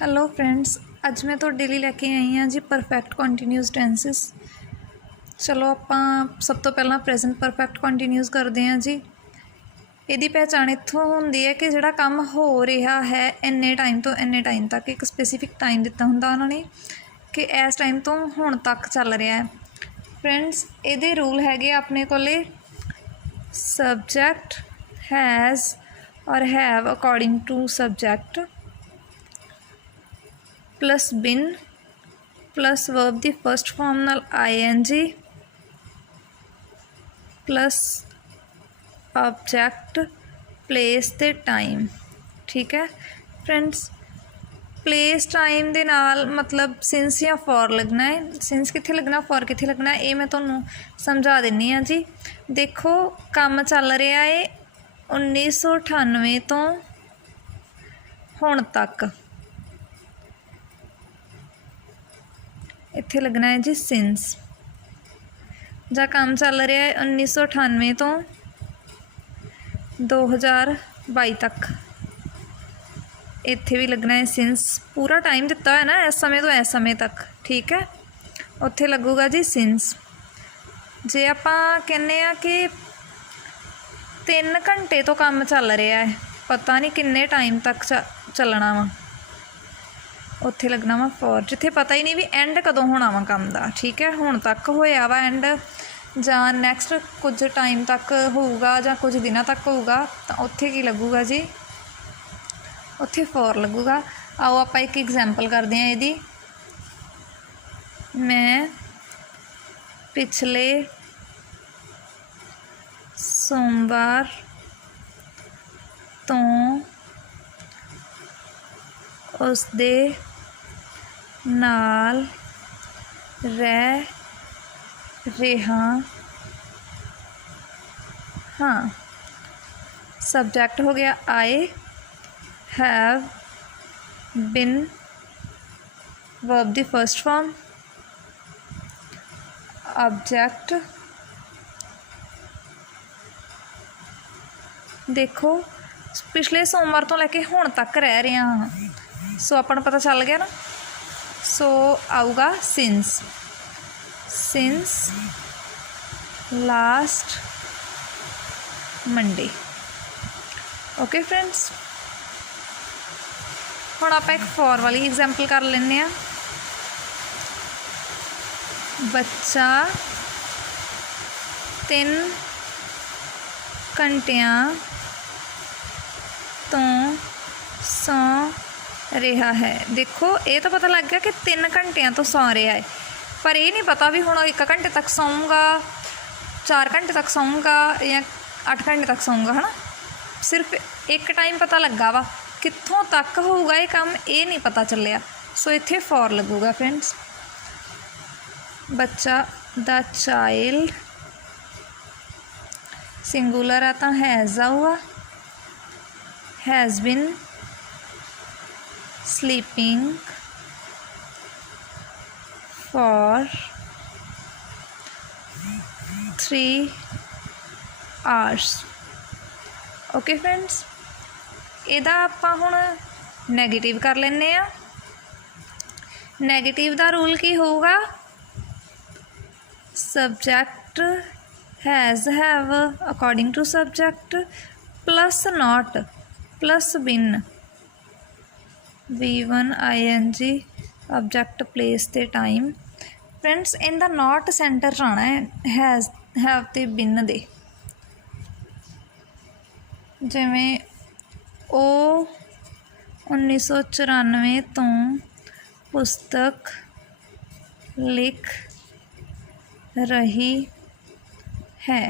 Hello friends, अज मैं तो daily लैके आई हाँ जी परफेक्ट कॉन्टीन्यूस टेंसिस। चलो आप सब तो पहला प्रेजेंट परफेक्ट कॉन्टीन्यूस करते हैं जी। यदी पहचान इत्थों होंदी है कि जिहड़ा काम हो रहा है इन्ने टाइम तो इन्ने टाइम तक एक स्पेसिफिक टाइम दिता हुंदा उन्होंने कि इस टाइम तो हुण तक चल रहा है। फ्रेंड्स ये रूल हैगे अपने कोले सब्जैक्ट हैज़ और have according to subject plus been plus verb दी फस्ट फॉर्म नाल ING प्लस ऑब्जैक्ट प्लेस ते टाइम। ठीक है फ्रेंड्स, प्लेस टाइम दे नाल मतलब सिंस या फॉर लगना है। सिंस कित्थे लगना, फॉर कित्थे लगना, ये मैं तुहानूं समझा दिन्नी हाँ जी। देखो काम चल रहा है 1998 तो हुण तक, इत्थे लगना है जी सिंस। जा काम चल रहा है 1998 तो 2022 तक, इत्थे भी लगना है सिंस। पूरा टाइम दिता है ना, इस समय तो इस समय तक। ठीक है, उत्थे लगूगा जी सिंस। जे आपां कहने आ कि 3 घंटे तो काम चल रहा है, पता नहीं किन्ने टाइम तक चलना वा, उत्थे लगना वा फॉर। जिथे पता ही नहीं भी एंड कदों होना वा काम दा। ठीक है, हुण तक होया वा एंड, जां नैक्सट कुछ टाइम तक होऊगा जां कुछ दिनों तक होऊगा, तो उत्थे की लगूगा जी, उत्थे फॉर लगूगा। आओ आपां एक एग्जाम्पल करते हैं इहदी। मैं पिछले सोमवार तो उसदे नाल रह रहा हाँ। सब्जैक्ट हो गया आई हैव बिन, वर्ब दी फर्स्ट फॉर्म, ऑब्जैक्ट। देखो पिछले सोमवार तो लैके हुण तक रह रहा हाँ, सो अपन पता चल गया ना। सो आऊगा since, since last Monday. Okay friends, हुण आप एक फॉर वाली एग्जाम्पल कर लेने। बच्चा 3 घंटियां तो सौ रहा है। देखो ये तो पता लग गया कि 3 घंटियां तो सौ रहा है, पर यह नहीं पता भी हुण 1 घंटे तक सोऊंगा, 4 घंटे तक सोऊंगा या 8 घंटे तक सोऊंगा, है ना। सिर्फ एक टाइम पता लगा वा, कित्थों तक होऊगा ये काम ये नहीं पता चलिया। सो इत्थे फॉर लगूगा फ्रेंड्स। बच्चा द चाइल्ड सिंगुलर आ तो हैज़ आऊगा, has been sleeping for 3 hours. Okay friends, इहदा आपां हुण नैगेटिव कर लैने आ। नैगेटिव दा रूल की होऊगा, subject has have according to subject plus not plus been V1 ING object place ते टाइम। फ्रेंड्स इनका नॉट सेंटर च आना है हैज़ हैव ते बिन दे। जिमें ओ 1994 तो पुस्तक लिख रही है।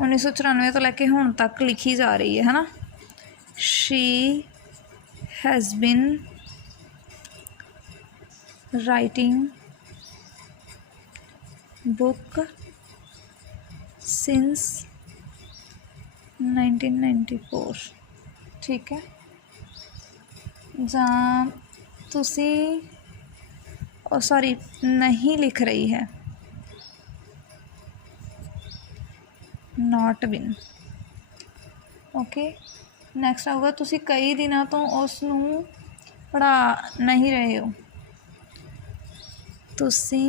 1994 तो लैके हुण तक लिखी जा रही है ना। She has been writing book since 1994। ठीक है, जां तुसी सॉरी नहीं लिख रही है, नॉट बिन। ओके, नैक्सट आऊगा तुसी कई दिनों तो उसनूं पढ़ा नहीं रहे हो, तुसी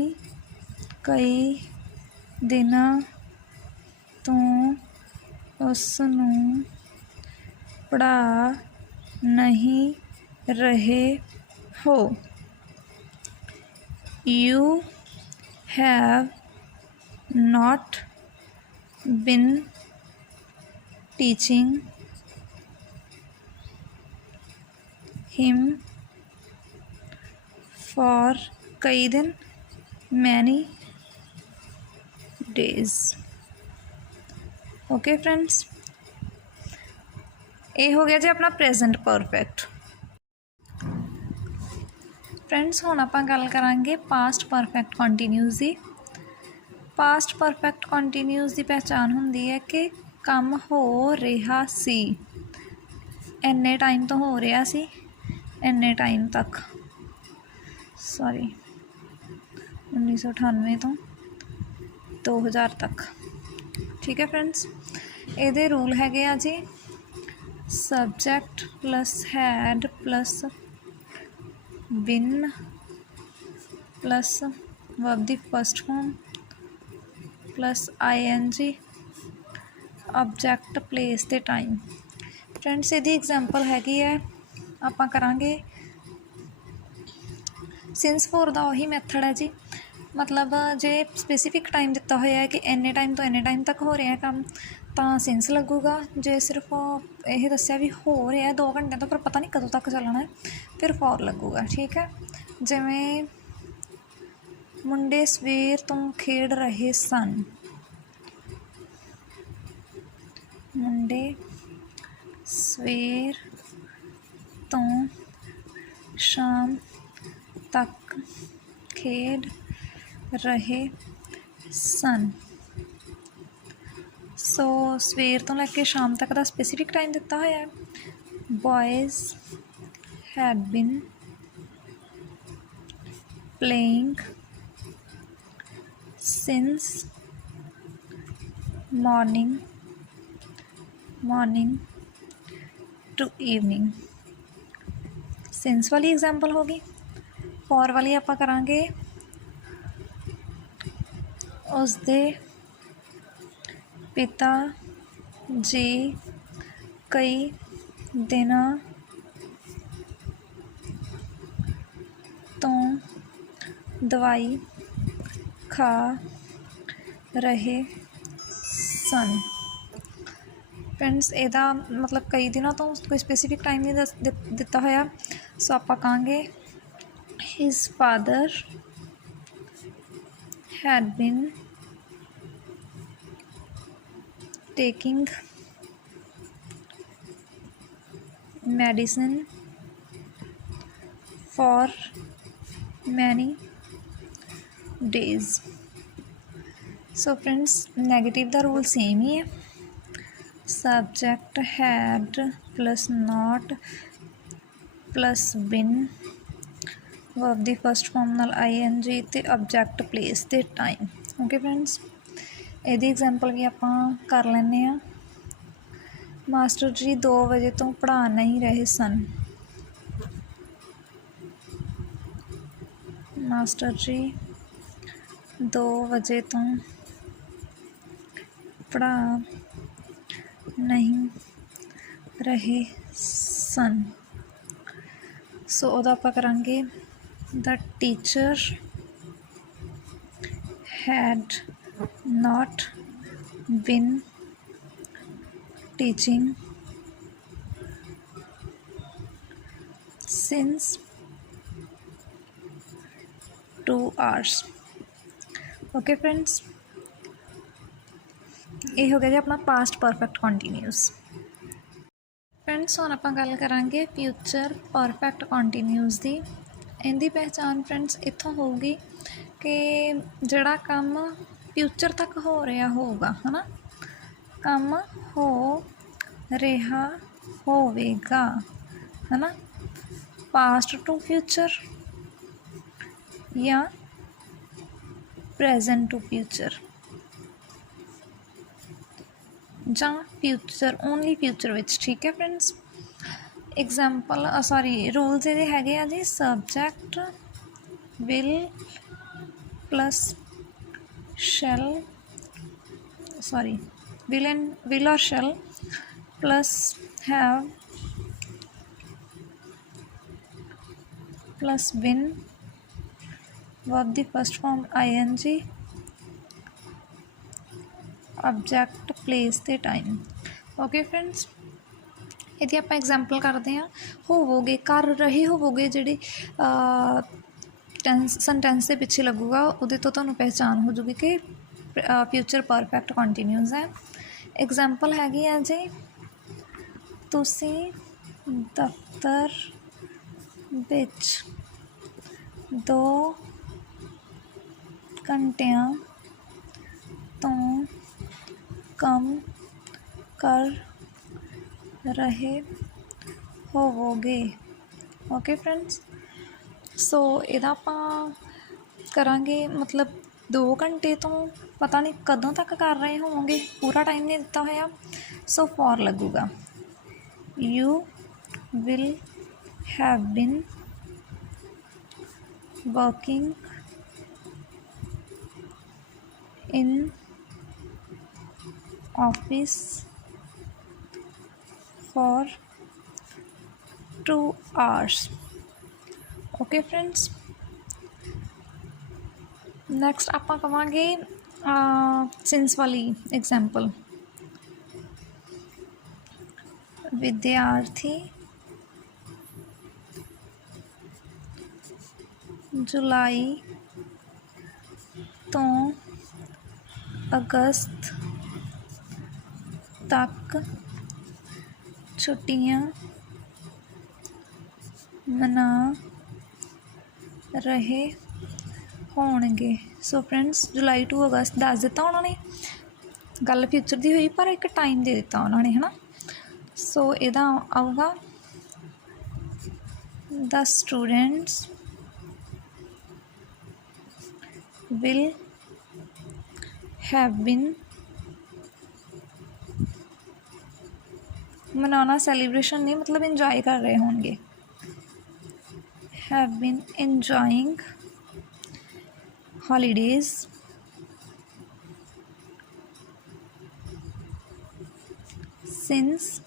कई दिनां तो उस नूं पढ़ा नहीं रहे हो। You have not been teaching him for कई दिन many days। ओके फ्रेंड्स, ये हो गया जी अपना प्रेजेंट परफेक्ट। फ्रेंड्स हुण आपां गल करांगे पास्ट परफेक्ट कंटीन्यूस की। पास्ट परफेक्ट कंटीन्यूस की पहचान हुंदी है कि काम हो रहा सी, इन्ने टाइम तो हो रहा सी, इन्ने टाइम तक, सॉरी 1998 तो 2000 तक। ठीक है फ्रेंड्स, ये रूल हैगे आ जी subject plus had plus been plus verb दी first form plus ING object place ते टाइम। फ्रेंड्स यदी एग्जाम्पल हैगी है, आपां करांगे सिंस फोर दा उही मैथड है जी। मतलब जे स्पेसिफिक टाइम दिता होया है कि इन्ने टाइम तो इन्ने टाइम तक हो रहा है काम, तो सिंस लगूगा। जे सिर्फ यह दसिया भी हो रहा है 2 घंटे तो पर पता नहीं कदों तक चलना है, फिर फॉर लगूगा। ठीक है, जिमें मुंडे सवेर तो खेड रहे सन, मुंडे सवेर तो शाम तक खेड रहे सन। सो सवेर तो लैके शाम तक का स्पेसिफिक टाइम दिता होया है। Boys had been playing since morning to evening. Since वाली एग्जाम्पल होगी। फॉर वाली आप करांगे उसदे पिता जी कई दिनां तो दवाई खा रहे सन। फ्रेंड्स एदा मतलब कई दिनों तो कोई स्पेसिफिक टाइम नहीं दिता होया। सो आप कहांगे his father had been taking medicine for many days. So friends negative दा रूल सेम ही है, subject had plus not plus been verb दी फर्स्ट फॉर्म नाल ING ते ऑब्जैक्ट प्लेस ते टाइम। ओके फ्रेंड्स, यदि एग्जाम्पल भी आप कर लेने। मास्टर जी 2 बजे तो पढ़ा नहीं रहे सन, मास्टर जी 2 बजे तो पढ़ा नहीं रहे सन। सो उहदा आपां करांगे the teacher had not been teaching since 2 hours। Okay friends, ये हो गया जी अपना पास्ट परफेक्ट कंटीन्यूस। फ्रेंड्स हुण आपां गल करांगे फ्यूचर परफेक्ट कंटीन्यूस की। इनकी पहचान फ्रेंड्स इत्थों होगी कि जिहड़ा काम फ्यूचर तक हो रहा होगा, है ना, काम हो रहा होवेगा, है ना, पास्ट टू फ्यूचर या प्रेजेंट टू फ्यूचर ਜਾਂ फ्यूचर ओनली फ्यूचर विच। ठीक है फ्रेंड्स, एग्जाम्पल सॉरी रूल्स ये हैगे आ जी subject will plus shall sorry will और shall plus have plus been verb दी first form ing object place ते टाइम। ओके फ्रेंड्स यदि आप एग्जाम्पल करते हैं होवोगे कर रहे होवोगे जिहड़ी सेंटेंस के पिछे लगूगा उहदे तो तुहानूं पहचान हो जूगी कि फ्यूचर परफेक्ट कंटीन्यूस है। एग्जाम्पल हैगी आ जी तुसी दफ्तर विच 2 घंटिया तो काम कर रहे होवोगे। ओके फ्रेंड्स सो इहदा आपां करांगे मतलब 2 घंटे तो पता नहीं कदों तक कर रहे होवोगे पूरा टाइम नहीं दिता होया सो फॉर लगूगा you will have been working in office for 2 hours। Okay friends next आप कहांगे सिंस वाली एग्जाम्पल विद्यार्थी जुलाई तो अगस्त तक छुट्टियां मना रहे होणगे। सो फ्रेंड्स जुलाई टू अगस्त दस दिता उन्होंने गल फ्यूचर दी हुई पर एक टाइम दे दिता उन्होंने है ना। सो इहदा आऊगा the students will have been मनाना सैलीब्रेशन नहीं मतलब इंजॉय कर रहे होंगे have been enjoying holidays since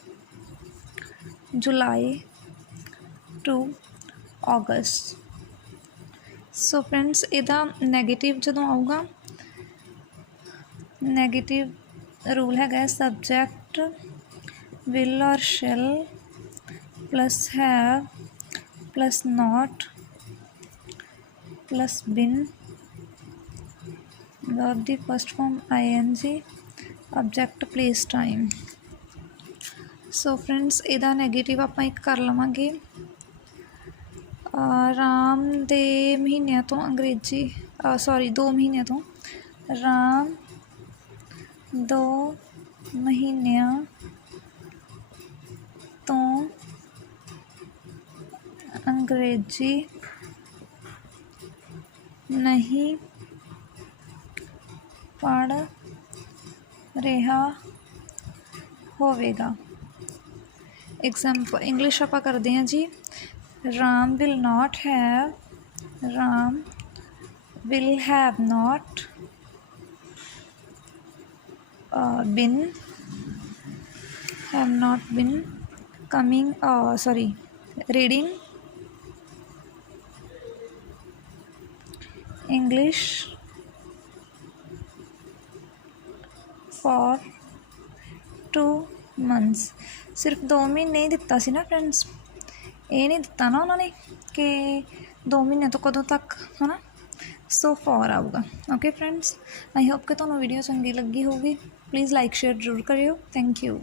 July to August. So friends इहदा नैगेटिव जदों आऊगा नैगेटिव रूल है सब्जैक्ट विल और shall plus have plus not plus been verb दी first form ing object place time. So friends इहदा negative आपां एक कर लवांगे राम दे महीनों तो अंग्रेजी सॉरी 2 महीनों तो राम 2 महीनों तो अंग्रेजी नहीं पढ़ रहा होवेगा। एग्जाम्पल इंग्लिश आप करते हैं जी Ram will not have Ram will have not been have not been coming sorry reading English for 2 months। सिर्फ 2 महीने ही दिता सी ना फ्रेंड्स ये नहीं दिता ना उन्होंने कि 2 महीने तो कदों तक है ना। सो फॉर आऊगा। ओके फ्रेंड्स आई होप कि तुहानूं वीडियो चंगी लगी होगी प्लीज़ लाइक शेयर जरूर करियो। Thank you.